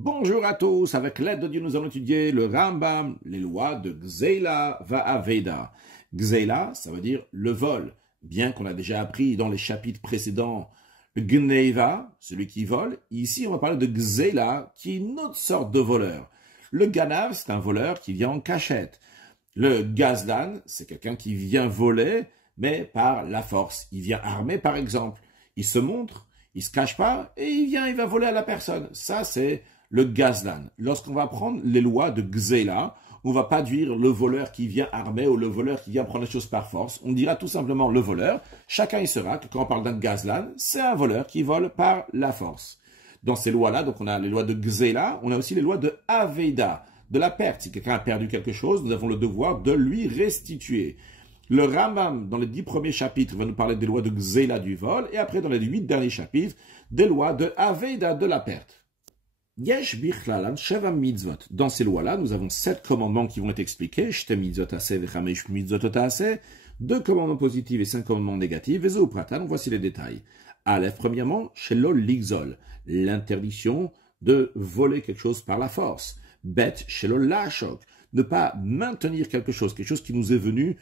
Bonjour à tous, avec l'aide de Dieu nous allons étudier le Rambam, les lois de Gzeila Va'aveda. Gzeila, ça veut dire le vol, bien qu'on a déjà appris dans les chapitres précédents le Gneiva, celui qui vole. Ici on va parler de Gzeila, qui est une autre sorte de voleur. Le Ganav, c'est un voleur qui vient en cachette. Le Gazlan, c'est quelqu'un qui vient voler, mais par la force. Il vient armé par exemple, il se montre, il se cache pas, et il va voler à la personne. Ça c'est le Gazlan. Lorsqu'on va prendre les lois de Gzeila, on va pas dire le voleur qui vient armé ou le voleur qui vient prendre les choses par force. On dira tout simplement le voleur. Chacun y sera que quand on parle d'un Gazlan, c'est un voleur qui vole par la force. Dans ces lois-là, donc on a les lois de Gzeila, on a aussi les lois de Aveda, de la perte. Si quelqu'un a perdu quelque chose, nous avons le devoir de lui restituer. Le Rambam, dans les 10 premiers chapitres, va nous parler des lois de Gzeila du vol, et après, dans les 8 derniers chapitres, des lois de Aveda de la perte. Yesh bichlalan sheva mitzvot. Dans ces lois-là, nous avons 7 commandements qui vont être expliqués. Shte mitzvot aseh vechamesh mitzvot aseh. 2 commandements positifs et 5 commandements négatifs. Vezeu pratan, voici les détails. Aleph, premièrement, shelo ligzol. L'interdiction de voler quelque chose par la force. Bet, shelo lashok. Ne pas maintenir quelque chose qui nous est venu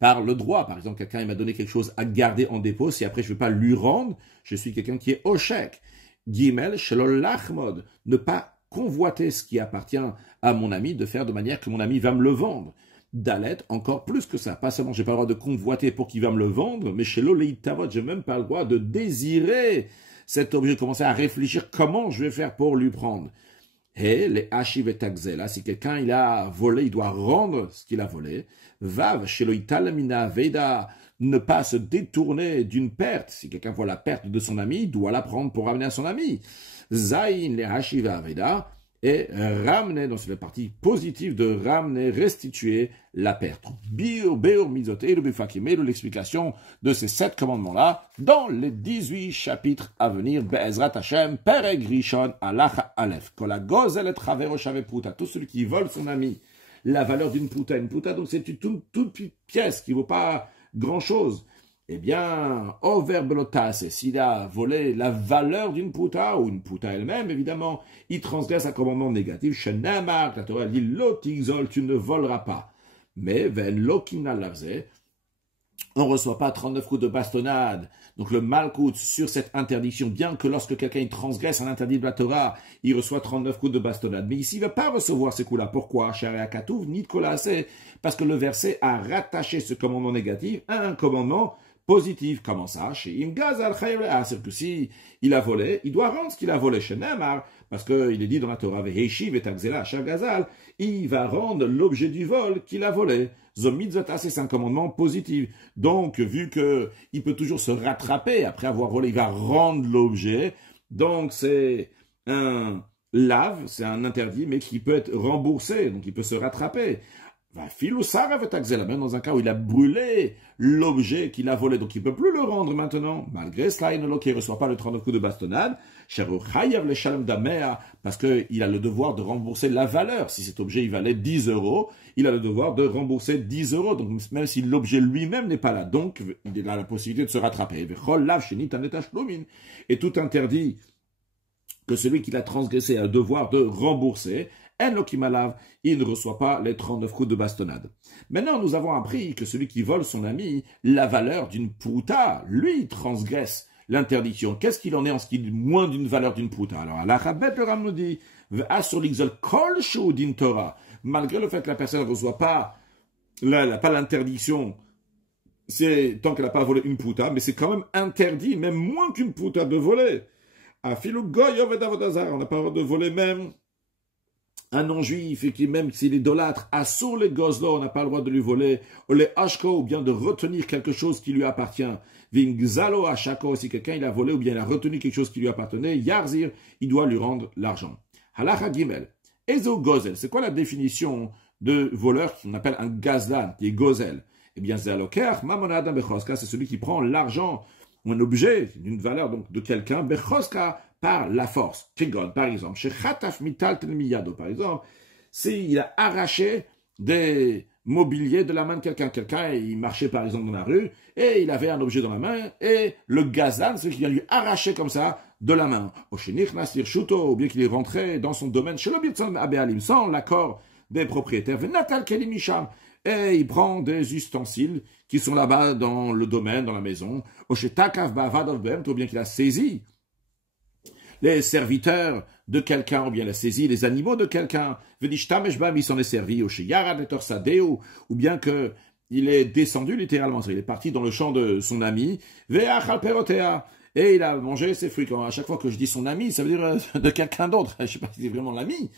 par le droit. Par exemple, quelqu'un m'a donné quelque chose à garder en dépôt. Si après je ne vais pas lui rendre, je suis quelqu'un qui est au chèque. Gimel, shelol lachmod, ne pas convoiter ce qui appartient à mon ami, de faire de manière que mon ami va me le vendre. Dalet, encore plus que ça, pas seulement j'ai pas le droit de convoiter pour qu'il va me le vendre, mais shelol leitavot, j'ai même pas le droit de désirer cet objet, commencer à réfléchir comment je vais faire pour lui prendre. Et les hashiv et tagzela, si quelqu'un il a volé, il doit rendre ce qu'il a volé. Vav, sheloitalamina veda, ne pas se détourner d'une perte. Si quelqu'un voit la perte de son ami, il doit la prendre pour ramener à son ami. Zain, les hashiv aveda, et ramener, donc c'est la partie positive de ramener, restituer la perte. Beur, mizot, et l'explication de ces 7 commandements-là dans les 18 chapitres à venir. Be'ezrat Hashem, Pereg Rishon, Alach Aleph. Kola gozel et travers puta. Tout celui qui vole son ami, la valeur d'une puta. Une puta, donc c'est une toute petite pièce qui ne vaut pas grand-chose. Eh bien, over belotas, s'il a volé la valeur d'une puta, ou une puta elle-même, évidemment, il transgresse un commandement négatif. Shenamar, la Torah dit, lotigzol, tu ne voleras pas. Mais, ven lokimna lavze, on ne reçoit pas 39 coups de bastonnade. Donc le malkout sur cette interdiction, bien que lorsque quelqu'un transgresse un interdit de la Torah, il reçoit 39 coups de bastonnade. Mais ici, il ne va pas recevoir ces coups-là. Pourquoi? Sharia Katouv, Nitkolase, parce que le verset a rattaché ce commandement négatif à un commandement positif. Comment ça? Chez Imgaz al-Khayr, c'est que si il a volé, il doit rendre ce qu'il a volé chez Nemar, parce qu'il est dit dans la Torah, Veheshi vetagzela Gazal, il va rendre l'objet du vol qu'il a volé. Zomitzvata, c'est un commandement positif. Donc, vu que il peut toujours se rattraper après avoir volé, il va rendre l'objet. Donc, c'est un lave, c'est un interdit, mais qui peut être remboursé, donc il peut se rattraper. Même dans un cas où il a brûlé l'objet qu'il a volé, donc il ne peut plus le rendre maintenant. Malgré cela, il ne reçoit pas le 39 coups de bastonnade, parce qu'il a le devoir de rembourser la valeur. Si cet objet il valait 10 €, il a le devoir de rembourser 10 €. Donc même si l'objet lui-même n'est pas là, donc il a la possibilité de se rattraper. Et tout interdit que celui qui l'a transgressé a le devoir de rembourser. Il ne reçoit pas les 39 coups de bastonnade. Maintenant, nous avons appris que celui qui vole son ami, la valeur d'une puta, lui, transgresse l'interdiction. Qu'est-ce qu'il en est en ce qui est moins d'une valeur d'une puta? Alors, à la Chabet, le Ram nous dit, malgré le fait que la personne ne reçoit pas l'interdiction, c'est tant qu'elle n'a pas volé une puta, mais c'est quand même interdit, même moins qu'une puta, de voler. On n'a pas le droit de voler même un non-juif, et qui même s'il est idolâtre, assur les gozlo, on n'a pas le droit de lui voler, ou les ashko, ou bien de retenir quelque chose qui lui appartient. Vingzalo ashako, si quelqu'un il a volé, ou bien il a retenu quelque chose qui lui appartenait, yarzir, il doit lui rendre l'argent. Halacha gimel. Ezo gozel, c'est quoi la définition de voleur qu'on appelle un gazlan, qui est gozel? Eh bien, zaloker, mamonada bechoska, c'est celui qui prend l'argent, ou un objet d'une valeur donc de quelqu'un, bechoska, par la force. Kegon, par exemple, chez Khataf Mital Telmiyado, par exemple, s'il a arraché des mobilier de la main de quelqu'un. Quelqu'un, il marchait par exemple dans la rue, et il avait un objet dans la main, et le gazlan, c'est qu'il vient lui arracher comme ça de la main. Ou bien qu'il est rentré dans son domaine, chez le Abéalim, sans l'accord des propriétaires. Et il prend des ustensiles qui sont là-bas dans le domaine, dans la maison. Ou bien qu'il a saisi les serviteurs de quelqu'un, ou bien il a saisi les animaux de quelqu'un. Il s'en est servi. Ou bien que il est descendu littéralement. Il est parti dans le champ de son ami. Et il a mangé ses fruits. À chaque fois que je dis son ami, ça veut dire de quelqu'un d'autre. Je ne sais pas si c'est vraiment l'ami.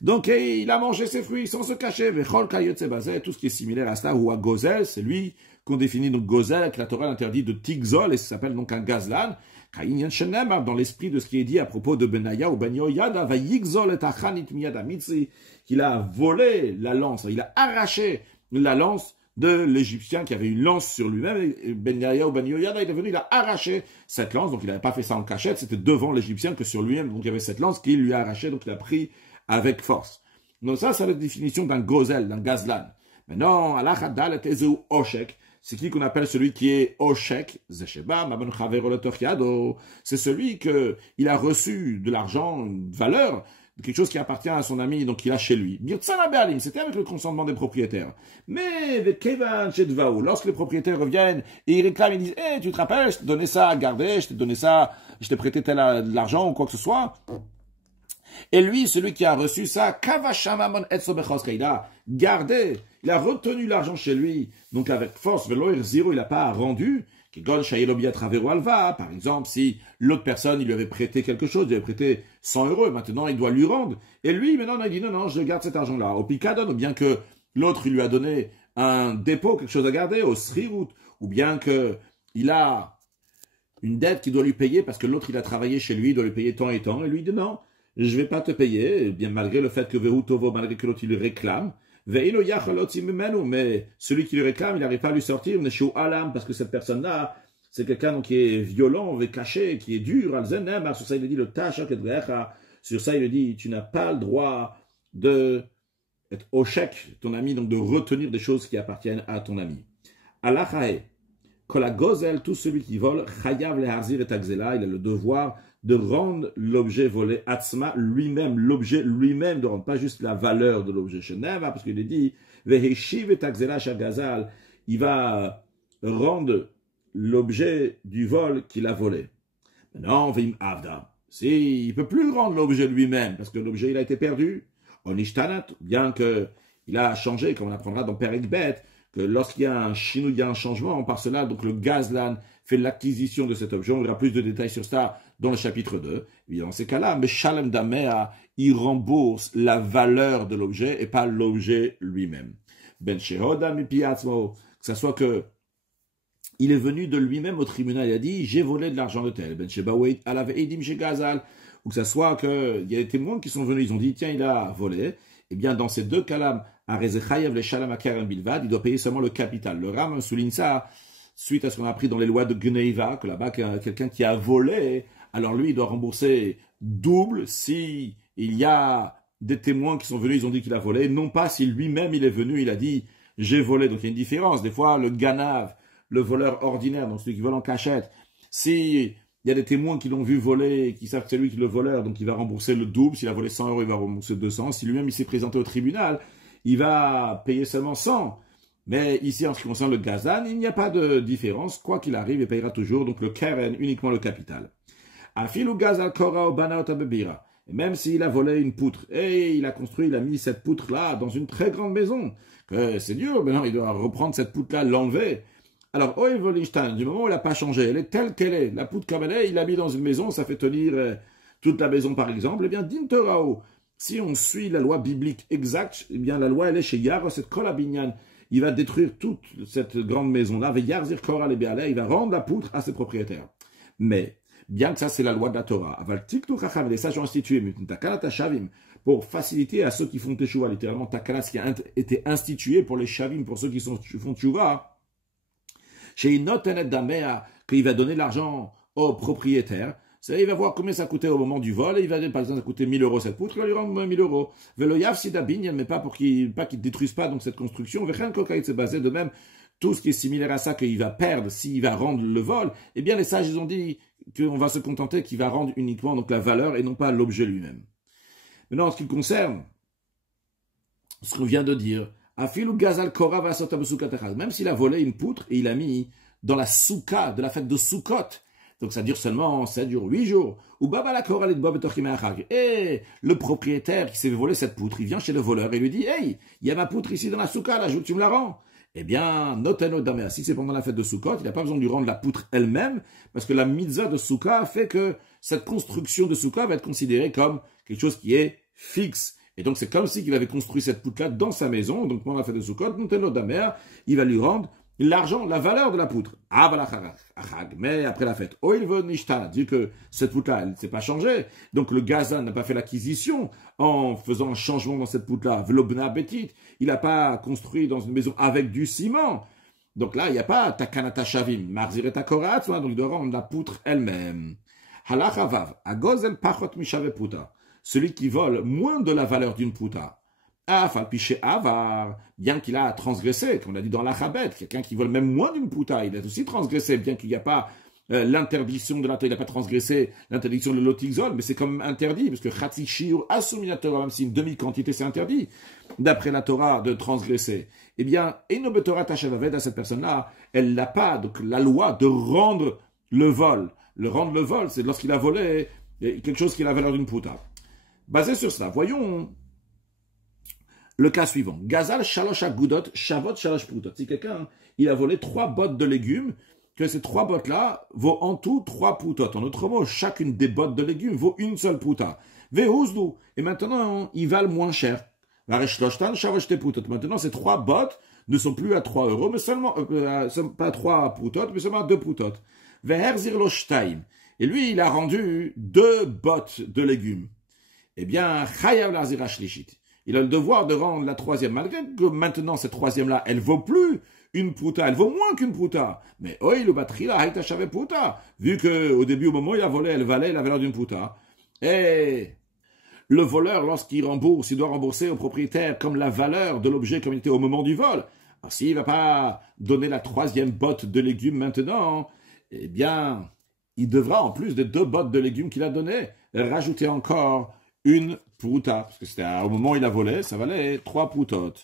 Donc, il a mangé ses fruits sans se cacher. Tout ce qui est similaire à cela, ou à gozel, c'est lui qu'on définit donc gozel, que la Torah interdit de tigzol, et ça s'appelle donc un gazlan. Dans l'esprit de ce qui est dit à propos de Benaya ou Ben Yoyada, va yigzol et achanit miyada mitzi, qu'il a volé la lance, il a arraché la lance de l'Égyptien qui avait une lance sur lui-même. Benaya ou Ben Yoyada est venu, il a arraché cette lance, donc il n'avait pas fait ça en cachette, c'était devant l'Égyptien que sur lui-même, donc il y avait cette lance qu'il lui a arraché, donc il a pris avec force. Donc ça, c'est la définition d'un gozel, d'un gazlan. Maintenant, Allah Dal et Oshek, c'est qui qu'on appelle celui qui est Oshek, c'est celui qu'il a reçu de l'argent, une valeur, quelque chose qui appartient à son ami, donc il a chez lui. C'était avec le consentement des propriétaires. Mais lorsque les propriétaires reviennent et ils réclament, ils disent, hey, tu te rappelles, je t'ai donné ça à garder, je t'ai donné ça, je t'ai prêté tel de l'argent ou quoi que ce soit. Et lui, celui qui a reçu ça, il a gardé, il a retenu l'argent chez lui, donc avec force, il n'a pas rendu. Par exemple, si l'autre personne, il lui avait prêté quelque chose, il lui avait prêté 100 €, maintenant il doit lui rendre. Et lui, maintenant, il dit non, je garde cet argent-là. Au picadon, ou bien que l'autre, il lui a donné un dépôt, quelque chose à garder, au srirout, ou bien que il a une dette qu'il doit lui payer parce que l'autre, il a travaillé chez lui, il doit lui payer tant et tant, et lui dit non. Je ne vais pas te payer, bien malgré le fait que malgré que l'autre il le réclame. Mais celui qui le réclame, il n'arrive pas à lui sortir, parce que cette personne-là, c'est quelqu'un qui est violent, caché, qui est dur. Sur ça, il dit le tâche, sur ça, il dit, tu n'as pas le droit de être au chèque, ton ami, donc de retenir des choses qui appartiennent à ton ami. Alachae, Kola gozel, tout celui qui vole, chayav leharzir et agzela, il a le devoir de rendre l'objet volé atzma lui-même, l'objet lui-même, de rendre pas juste la valeur de l'objet sheneva, parce qu'il est dit, veheshiv et agzela shagazal, il va rendre l'objet du vol qu'il a volé. Maintenant, vim avda, si il peut plus rendre l'objet lui-même, parce que l'objet il a été perdu, onishtanat, bien que il a changé, comme on apprendra dans Perek Bet, que lorsqu'il y a un chinou, il y a un changement, par cela, donc le gazlan fait l'acquisition de cet objet. On verra plus de détails sur ça dans le chapitre 2. Et dans ces cas-là, mais Shalem Damea, il rembourse la valeur de l'objet et pas l'objet lui-même. Ben Shehoda Mipiatzmo, que ce soit que il est venu de lui-même au tribunal, il a dit, j'ai volé de l'argent de tel. Ben Shebawait Alav Eidim chez Gazal, ou que ce soit qu'il y a des témoins qui sont venus, ils ont dit, tiens, il a volé. Eh bien, dans ces deux cas-là, il doit payer seulement le capital. Le Ram souligne ça suite à ce qu'on a appris dans les lois de Gneiva, que là-bas, quelqu'un qui a volé, alors lui, il doit rembourser double si il y a des témoins qui sont venus, ils ont dit qu'il a volé, non pas si lui-même il est venu, il a dit j'ai volé. Donc il y a une différence. Des fois, le ganav, le voleur ordinaire, donc celui qui vole en cachette, si il y a des témoins qui l'ont vu voler, qui savent que c'est lui qui est le voleur, donc il va rembourser le double. S'il a volé 100 €, il va rembourser 200. Si lui-même il s'est présenté au tribunal, il va payer seulement 100. Mais ici, en ce qui concerne le gazan, il n'y a pas de différence. Quoi qu'il arrive, il payera toujours, donc le keren, uniquement le capital. Afil ou gazal kora ou banaot abebira. Même s'il a volé une poutre, et il a mis cette poutre-là dans une très grande maison, que c'est dur, maintenant il doit reprendre cette poutre-là, l'enlever. Alors, du moment où elle n'a pas changé, elle est telle qu'elle est, la poutre comme elle est, il l'a mis dans une maison, ça fait tenir toute la maison par exemple, eh bien, dinterao, si on suit la loi biblique exacte, eh bien, la loi elle est chez Yaros et Kolabinyan, il va détruire toute cette grande maison-là, il va rendre la poutre à ses propriétaires. Mais, bien que ça c'est la loi de la Torah, les sages ont institué, pour faciliter à ceux qui font teshuva, littéralement takalas qui a été institué pour les shavim, pour ceux qui font teshuva, chez Notenet Damea, qu'il va donner l'argent au propriétaire, Il va voir combien ça coûtait au moment du vol, et il va dire, par exemple, ça coûtait 1000 euros cette poutre, il va lui rendre 1000 euros. Veloyav sidabin, mais pas pour qu'il détruise pas donc cette construction. Vechen kokaït, c'est basé de même. Tout ce qui est similaire à ça, qu'il va perdre s'il va rendre le vol, eh bien, les sages, ils ont dit qu'on va se contenter qu'il va rendre uniquement donc la valeur et non pas l'objet lui-même. Maintenant, en ce qui concerne ce qu'on vient de dire, Afilou Gazal Kora va même s'il a volé une poutre et il a mis dans la souka de la fête de Sukkot, donc ça dure seulement, ça dure 8 jours. Et le propriétaire qui s'est volé cette poutre, il vient chez le voleur et lui dit, hey, il y a ma poutre ici dans la souka, là, tu me la rends. Eh bien, notez-nous d'Améa, si c'est pendant la fête de Sukkot, il n'a pas besoin de lui rendre la poutre elle-même, parce que la mitzvah de Sukkot fait que cette construction de Sukkot va être considérée comme quelque chose qui est fixe. Et donc, c'est comme si il avait construit cette poutre-là dans sa maison. Donc, pendant la fête de Sukkot, notez-nous d'Améa, il va lui rendre l'argent, la valeur de la poutre. Mais après la fête, il veut Nishtana, dit que cette poutre-là, elle ne s'est pas changée. Donc le Gazan n'a pas fait l'acquisition en faisant un changement dans cette poutre-là. Vlobna Betit, il n'a pas construit dans une maison avec du ciment. Donc là, il n'y a pas Takanata Shavim, Marzir Takorat, donc il doit rendre la poutre elle-même. Halachavav, Agozel Pachot Mishave Puta, celui qui vole moins de la valeur d'une pouta. Bien qu'il a transgressé, comme on a dit dans l'Achabet, quelqu'un qui vole même moins d'une pouta, il a aussi transgressé, bien qu'il n'y a pas l'interdiction de la Torah, il n'a pas transgressé l'interdiction de l'otixol, mais c'est quand même interdit, parce que Chatzi Shiur Asumi la Torah, même si une demi-quantité c'est interdit, d'après la Torah, de transgresser. Eh bien, Enobe Torah Tachevaved, à cette personne-là, elle n'a pas donc la loi de rendre le vol. Le rendre le vol, c'est lorsqu'il a volé quelque chose qui a la valeur d'une pouta. Basé sur cela, voyons le cas suivant. Gazal shalosh agudot, shavot shalosh prutot. Si quelqu'un, il a volé 3 bottes de légumes, que ces 3 bottes-là vaut en tout 3 prutot. En autre mot, chacune des bottes de légumes vaut une seule pruta. Vehuzdu. Et maintenant, ils valent moins cher. Vareshloshtan shavosh te prutot. Maintenant, ces 3 bottes ne sont plus à 3 euros, mais seulement, pas 3 prutot, mais seulement 2 prutot. Veherzir loshtaim. Et lui, il a rendu 2 bottes de légumes. Eh bien, chayav lazir ashlishit. Il a le devoir de rendre la 3e, malgré que maintenant cette 3e-là, elle vaut plus une pruta, elle vaut moins qu'une pruta. Mais le batterie là, haïta chave pruta, vu que au début, au moment où il a volé, elle valait la valeur d'une pruta. Et le voleur, lorsqu'il rembourse, il doit rembourser au propriétaire comme la valeur de l'objet comme il était au moment du vol. Alors s'il ne va pas donner la 3e botte de légumes maintenant, eh bien, il devra, en plus des 2 bottes de légumes qu'il a données, rajouter encore une pruta, parce que c'était au moment où il a volé, ça valait 3 prutot.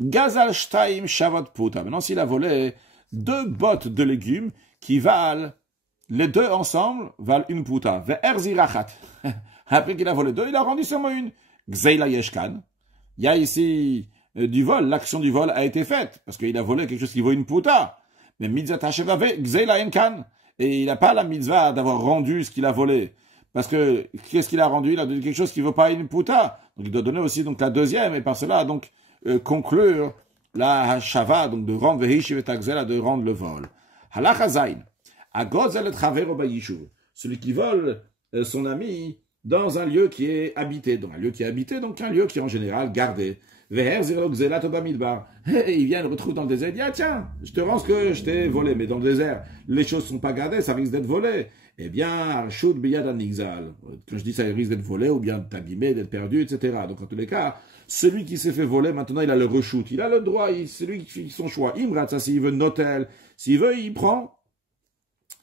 Gazal shtaim shavot pruta. Maintenant, s'il a volé 2 bottes de légumes qui valent, les 2 ensemble valent une pruta. Ve'erzirachat. Après qu'il a volé 2, il a rendu seulement une. Gzeila yeshkan. Il y a ici du vol, l'action du vol a été faite, parce qu'il a volé quelque chose qui vaut une pruta. Mais mitzvah tasheva gzeila yenkan. Et il n'a pas la mitzvah d'avoir rendu ce qu'il a volé. Parce que, qu'est-ce qu'il a rendu? Il a donné quelque chose qui ne vaut pas une puta. Donc, il doit donner aussi donc la 2e, et par cela, donc, conclure la hashava, donc de rendre de rendre le vol. Halacha zayin. Agozel et traver bayishuv. Celui qui vole son ami dans un lieu qui est habité. Donc, un lieu qui est habité, donc un lieu qui est en général gardé. Veher zirlo gzelat obamidbar. Il vient, le retrouve dans le désert, il dit, ah tiens, je te rends ce que je t'ai volé, mais dans le désert, les choses ne sont pas gardées, ça risque d'être volé. Eh bien, shoot biyad anixal. Quand je dis ça, il risque d'être volé, ou bien d'être abîmé, d'être perdu, etc. Donc, en tous les cas, celui qui s'est fait voler, maintenant, il a le reshoot. Il a le droit, c'est lui qui fait son choix. Imrat, ça, s'il veut notel, s'il veut, il prend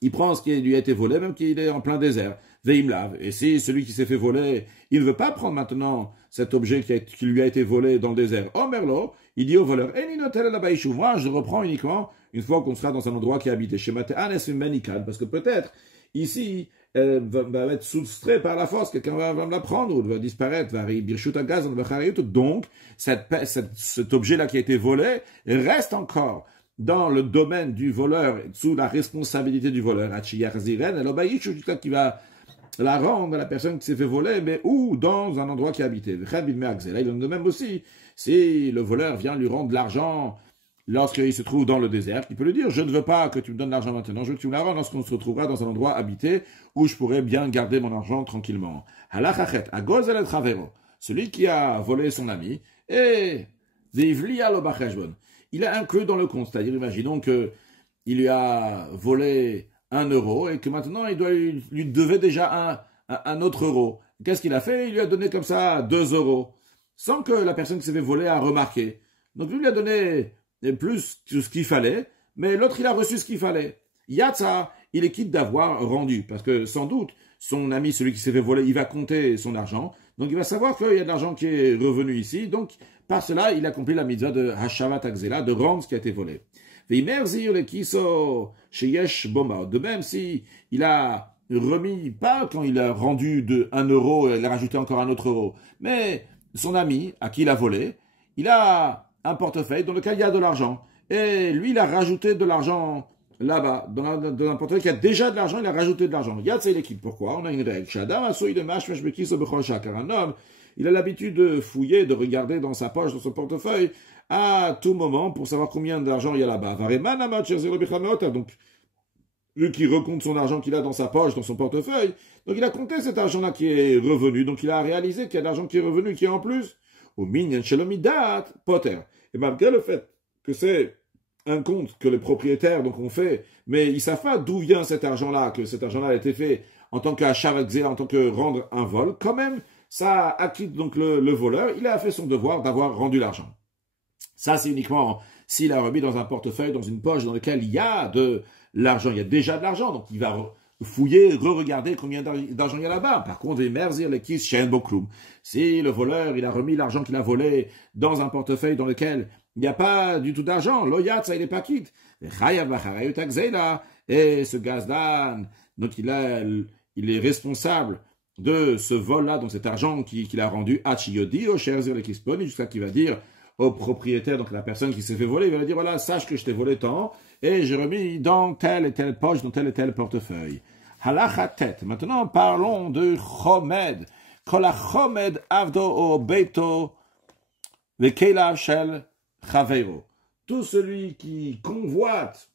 ce qui lui a été volé, même qu'il est en plein désert. Veimlav. Et si celui qui s'est fait voler, il ne veut pas prendre maintenant cet objet qui lui a été volé dans le désert. Oh merlo, il dit au voleur, moi je reprends uniquement une fois qu'on sera dans un endroit qui est habité. Chez parce que peut-être, ici, elle va être soustrait par la force, quelqu'un va me la prendre, ou va disparaître, donc, cet objet-là qui a été volé reste encore dans le domaine du voleur, sous la responsabilité du voleur. Qui va la rendre à la personne qui s'est fait voler, mais ou dans un endroit qui est habité. Il en de même aussi, si le voleur vient lui rendre de l'argent lorsqu'il se trouve dans le désert, il peut lui dire, je ne veux pas que tu me donnes l'argent maintenant, je veux que tu me la rendes lorsqu'on se retrouvera dans un endroit habité où je pourrai bien garder mon argent tranquillement. Celui qui a volé son ami, et il a inclus dans le compte, c'est-à-dire, imaginons que il lui a volé 1 euro et que maintenant il lui devait déjà un autre euro. Qu'est-ce qu'il a fait? Il lui a donné comme ça 2 euros, sans que la personne qui s'est fait voler a remarqué. Donc lui a donné plus que ce qu'il fallait, mais l'autre il a reçu ce qu'il fallait. Yatsa, il est quitte d'avoir rendu, parce que sans doute, son ami, celui qui s'est fait voler, il va compter son argent, donc il va savoir qu'il y a de l'argent qui est revenu ici, donc par cela, il accomplit la mitzvah de Hashavat Akzela, de rendre ce qui a été volé. De même, si il a remis, pas quand il a rendu de 1 euro, il a rajouté encore un autre euro, mais son ami, à qui il a volé, il a un portefeuille dans lequel il y a de l'argent. Et lui, il a rajouté de l'argent là-bas, dans un portefeuille qui a déjà de l'argent, il a rajouté de l'argent. Yad, c'est l'équipe. Pourquoi? On a une règle. Car un homme, il a l'habitude de fouiller, de regarder dans sa poche, dans son portefeuille, à tout moment, pour savoir combien d'argent il y a là-bas. Donc, lui qui recompte son argent qu'il a dans sa poche, dans son portefeuille, donc il a compté cet argent-là qui est revenu, donc il a réalisé qu'il y a de l'argent qui est revenu, qui est en plus. Au minyan shelomidat, poter. Et malgré le fait que c'est un compte que les propriétaires donc ont fait, mais ils savent pas d'où vient cet argent-là, que cet argent-là a été fait en tant qu'achat, en tant que rendre un vol, quand même, ça acquitte donc le voleur, il a fait son devoir d'avoir rendu l'argent. Ça, c'est uniquement s'il a remis dans un portefeuille, dans une poche dans laquelle il y a de l'argent, il y a déjà de l'argent, donc il va fouiller, re-regarder combien d'argent il y a là-bas. Par contre, si le voleur, il a remis l'argent qu'il a volé dans un portefeuille dans lequel il n'y a pas du tout d'argent, l'oyat, ça, il n'est pas quitte. Et ce gazdan, donc il est responsable de ce vol-là, donc cet argent qu'il a rendu à Chiyodi, au Sherzir Lekisponi, jusqu'à qu'il va dire au propriétaire, donc la personne qui s'est fait voler, il va lui dire, voilà, sache que je t'ai volé tant, et j'ai remis dans telle et telle poche, dans tel et tel portefeuille. Halacha tet. Maintenant, parlons de chomed. Kol chomed avdo o beito vekelav shel chaveiro. Tout celui qui convoite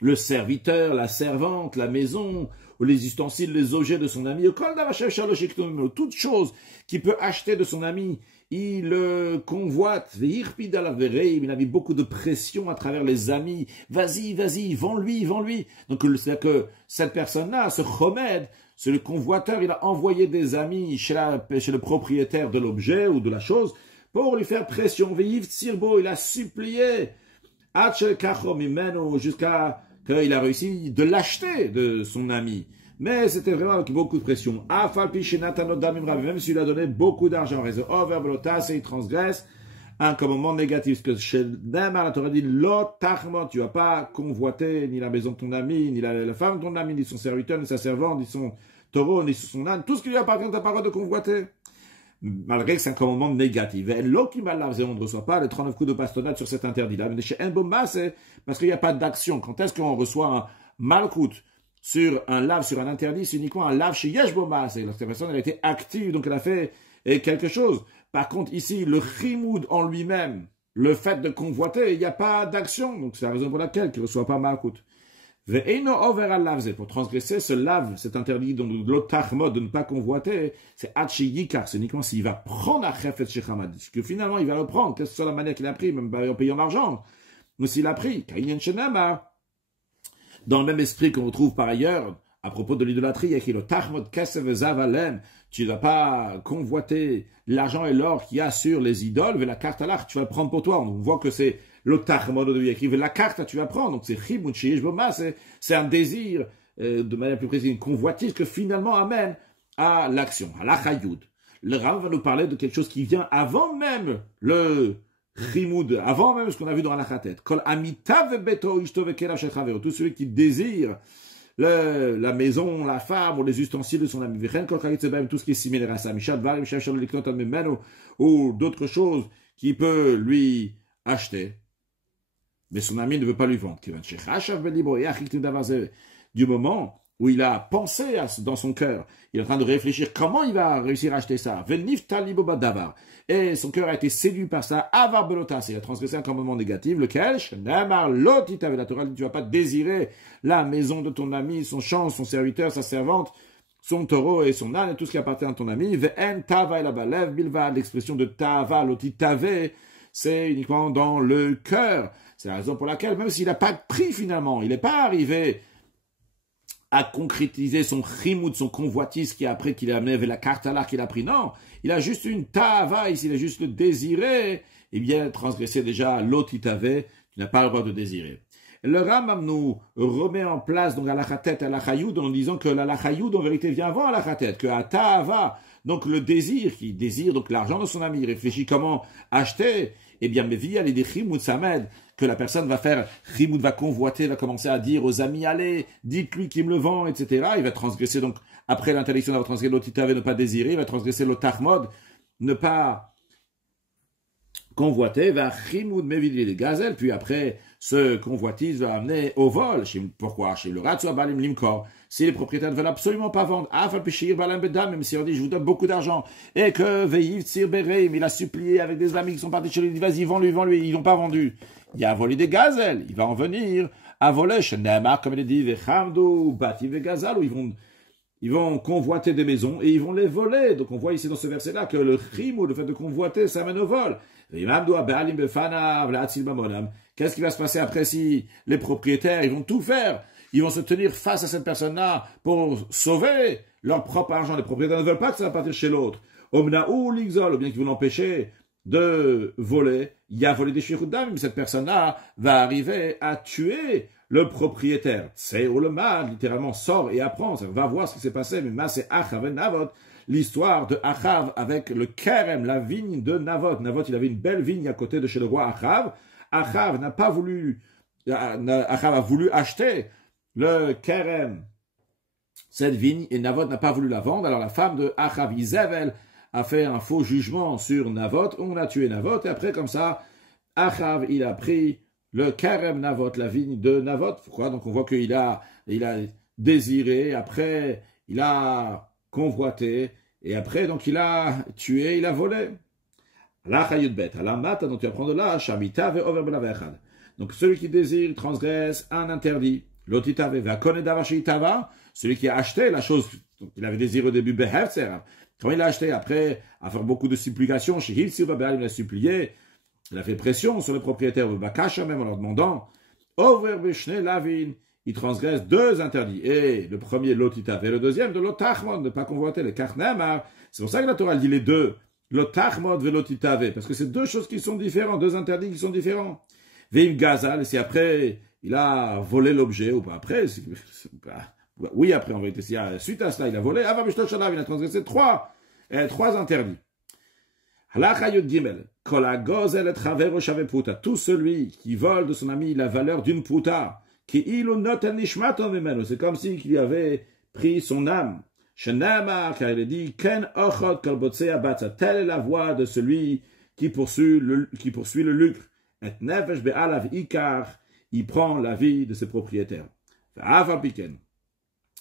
le serviteur, la servante, la maison, ou les ustensiles, les objets de son ami, toute chose qu'il peut acheter de son ami, il convoite, il a mis beaucoup de pression à travers les amis, vas-y, vends-lui. Donc c'est-à-dire que cette personne-là, ce chomed, ce convoiteur, il a envoyé des amis chez le propriétaire de l'objet ou de la chose pour lui faire pression. Il a supplié jusqu'à qu'il a réussi de l'acheter de son ami. Mais c'était vraiment avec beaucoup de pression. Même s'il a donné beaucoup d'argent, et il transgresse un commandement négatif. Parce que chez Neymar, la Torah dit, tu vas pas convoiter ni la maison de ton ami, ni la femme de ton ami, ni son serviteur, ni sa servante, ni son taureau, ni son âne. Tout ce qui lui appartient, tu n'as pas le droit de convoiter. Malgré que c'est un commandement négatif. Et on ne reçoit pas les 39 coups de bastonnade sur cet interdit-là. Mais chez Mboma, c'est parce qu'il n'y a pas d'action. Quand est-ce qu'on reçoit un malcoute sur un lave, sur un interdit, c'est uniquement un lave chez Yeshboma. C'est lorsque la personne elle a été active, donc elle a fait quelque chose. Par contre, ici, le chimoud en lui-même, le fait de convoiter, il n'y a pas d'action. Donc c'est la raison pour laquelle il ne reçoit pas malcoute. Pour transgresser ce lave, cet interdit de l'otachmod, de ne pas convoiter, c'est Hachiyikar, c'est uniquement s'il va prendre un chefet shechamad, que finalement il va le prendre, quelle que soit la manière qu'il a pris, même en payant l'argent, mais s'il a pris, dans le même esprit qu'on retrouve par ailleurs, à propos de l'idolâtrie, il y a écrit le Tachmod Kesev Zavalem, tu ne vas pas convoiter l'argent et l'or qu'il y a sur les idoles, mais la carte à l'art, tu vas le prendre pour toi. Donc, on voit que c'est le Tachmod de écrit, la carte, tu vas prendre. Donc, c'est Chibun Sheyeshboma, c'est un désir, de manière plus précise, une convoitise que finalement amène à l'action, à l'achayud. Le Rav va nous parler de quelque chose qui vient avant même le Chimoud, avant même ce qu'on a vu dans la Chatet. Kol amitav beto ishto vekelav shel chavero, tout celui qui désire la maison, la femme ou les ustensiles de son ami. Tout ce qui est similaire à ça. Ou d'autres choses qu'il peut lui acheter. Mais son ami ne veut pas lui vendre. Du moment où il a pensé dans son cœur, il est en train de réfléchir comment il va réussir à acheter ça. Et son cœur a été séduit par ça. Avar belotas, il a transgressé un commandement négatif, lequel, la Torah dit, tu vas pas désirer la maison de ton ami, son champ, son serviteur, sa servante, son taureau et son âne, et tout ce qui appartient à ton ami. Ve'en tava elabalev bilvad, l'expression de tava, loti tave, c'est uniquement dans le cœur. C'est la raison pour laquelle, même s'il n'a pas pris finalement, il n'est pas arrivé à concrétiser son chimoud, son convoitise qui après qu'il a amené avec la carte à l'arc qu'il a pris. Non, il a juste une tava ici, il a juste le désiré. Eh bien, transgresser déjà l'otitave, tu n'as pas le droit de désirer. Le Rambam nous remet en place donc à la chatet, à la chayoud, en disant que la chayoud en vérité vient avant à la chatet, que à tava, donc le désir, qui désire donc l'argent de son ami, il réfléchit comment acheter, eh bien, mais via les chimoud samed, que la personne va faire, chimoud va convoiter, va commencer à dire aux amis, allez, dites-lui qu'il me le vend, etc. Il va transgresser donc, après l'interdiction, il va transgresser l'otitave, ne pas désirer, il va transgresser l'otachmod, ne pas convoiter, va chimoud mevidi les gazelles, puis après, ce convoitise va amener au vol. Pourquoi? Chez le Ratsu Abalim Limkor. Si les propriétaires ne veulent absolument pas vendre, même si on dit je vous donne beaucoup d'argent, et que Veiv Tsir Bereim, il a supplié avec des amis qui sont partis chez lui, il dit vas-y, vends-lui, ils n'ont pas vendu. Il a volé des gazelles, il va en venir à voler chez Nehemar, comme il est dit, Vechamdu, Bati Vegazal, où ils vont convoiter des maisons et ils vont les voler. Donc on voit ici dans ce verset-là que le chim ou le fait de convoiter, ça mène au vol. Qu'est-ce qui va se passer après si les propriétaires, ils vont tout faire? Ils vont se tenir face à cette personne-là pour sauver leur propre argent. Les propriétaires ne veulent pas que ça va partir chez l'autre. Ou bien qu'ils vont l'empêcher de voler. Il y a volé des shirudam, mais cette personne-là va arriver à tuer le propriétaire. C'est où le mal, littéralement, sort et apprend. Ça va voir ce qui s'est passé. Mais c'est Achav et Navot. L'histoire de Achav avec le Kerem, la vigne de Navot. Navot, il avait une belle vigne à côté de chez le roi Achav. Achav a voulu acheter le Kerem, cette vigne, et Navot n'a pas voulu la vendre. Alors la femme de Achav, Isével, a fait un faux jugement sur Navot. On a tué Navot. Et après, comme ça, Achav, il a pris le Kerem Navot, la vigne de Navot. Pourquoi? Donc on voit qu'il a désiré. Après, il a convoité. Et après, donc il a tué, il a volé. La chayut bet, la mata, donc tu apprends de là, shamita ve over belavechad. Donc celui qui désire transgresse un interdit. L'otitave va connaître davashitava, celui qui a acheté la chose, donc il avait désiré au début beherzer. Quand il a acheté, après, à faire beaucoup de supplications, chez Hilsi il a supplié, il a fait pression sur le propriétaire de Bakasha même en leur demandant, over beshne lavin, il transgresse deux interdits. Et le premier, l'otitave, et le deuxième, de l'otachmon, ne pas convoiter le karnemar. C'est pour ça que la Torah dit les deux. L'otachmod ve l'otitave, parce que c'est deux choses qui sont différentes, deux interdits qui sont différents. Veim gazal, si après il a volé l'objet ou pas après, oui après en vérité, si suite à cela il a volé, il a transgressé trois interdits. Halachayot gimel, kol hagozel et chaver shave puta, tout celui qui vole de son ami la valeur d'une puta, qui ilu noten nishmato memenu, c'est comme si il avait pris son âme. Shenamar, car il est dit, Ken ochot kolbotsea batza, telle est la voix de celui qui poursuit le lucre. Et nefesh be'alav ikar, il prend la vie de ses propriétaires.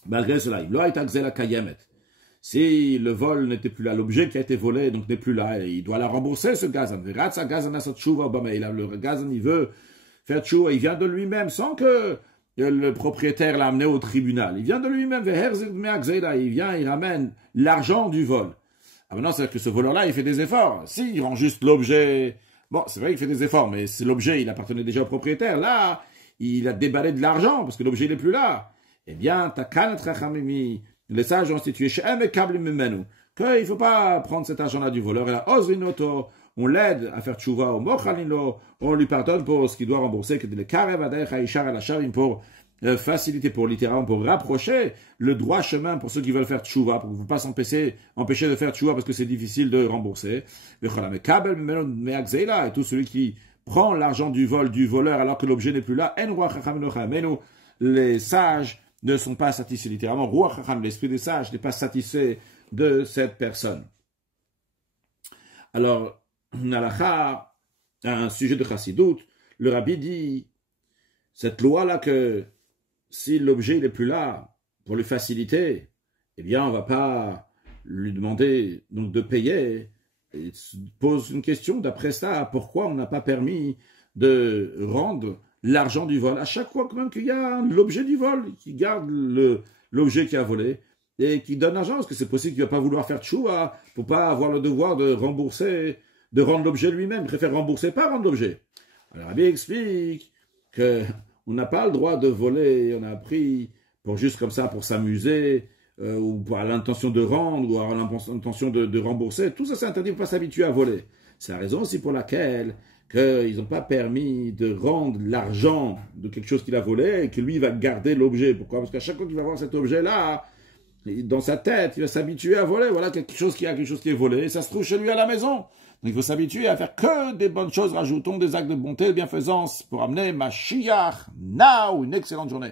Malgré cela, il doit être la kayemet. Si le vol n'était plus là, l'objet qui a été volé donc n'est plus là, il doit la rembourser ce gazan. Le gazan, il veut faire tchouva, il vient de lui-même sans que le propriétaire l'a amené au tribunal. Il vient de lui-même, il ramène l'argent du vol. Ah maintenant, c'est que ce voleur-là, il fait des efforts. S'il rend juste l'objet, bon, c'est vrai qu'il fait des efforts, mais c'est l'objet, il appartenait déjà au propriétaire. Là, il a déballé de l'argent, parce que l'objet, il n'est plus là. Eh bien, les sages ont institué qu'il ne faut pas prendre cet argent-là du voleur. Et là, on l'aide à faire tchouva au mochalino, on lui pardonne pour ce qu'il doit rembourser, que les pour faciliter, pour littéralement, pour rapprocher le droit chemin pour ceux qui veulent faire tchouva, pour ne pas empêcher de faire tchouva parce que c'est difficile de rembourser. Et tout celui qui prend l'argent du vol, du voleur, alors que l'objet n'est plus là, les sages ne sont pas satisfaits, littéralement, l'esprit des sages n'est pas satisfait de cette personne. Alors, Nalacha, un sujet de Chassidut, le Rabbi dit, cette loi-là que si l'objet n'est plus là, pour lui faciliter, eh bien on ne va pas lui demander donc de payer. Il pose une question d'après ça, pourquoi on n'a pas permis de rendre l'argent du vol à chaque fois quand même qu'il y a l'objet du vol, qui garde l'objet qui a volé, et qui donne l'argent, parce que c'est possible qu'il ne va pas vouloir faire tchouva pour pas avoir le devoir de rembourser, de rendre l'objet lui-même. Il préfère rembourser, pas rendre l'objet. Alors Rabbi explique qu'on n'a pas le droit de voler, on a appris pour juste comme ça, pour s'amuser, ou pour l'intention de rendre, ou avoir l'intention de rembourser. Tout ça, c'est interdit, il ne faut pas s'habituer à voler. C'est la raison aussi pour laquelle qu'ils n'ont pas permis de rendre l'argent de quelque chose qu'il a volé et que lui va garder l'objet. Pourquoi? Parce qu'à chaque fois qu'il va voir cet objet-là, dans sa tête, il va s'habituer à voler. Voilà quelque chose qui est volé, et ça se trouve chez lui à la maison. Donc il faut s'habituer à faire que des bonnes choses. Rajoutons des actes de bonté et de bienfaisance pour amener Mashiach now. Une excellente journée.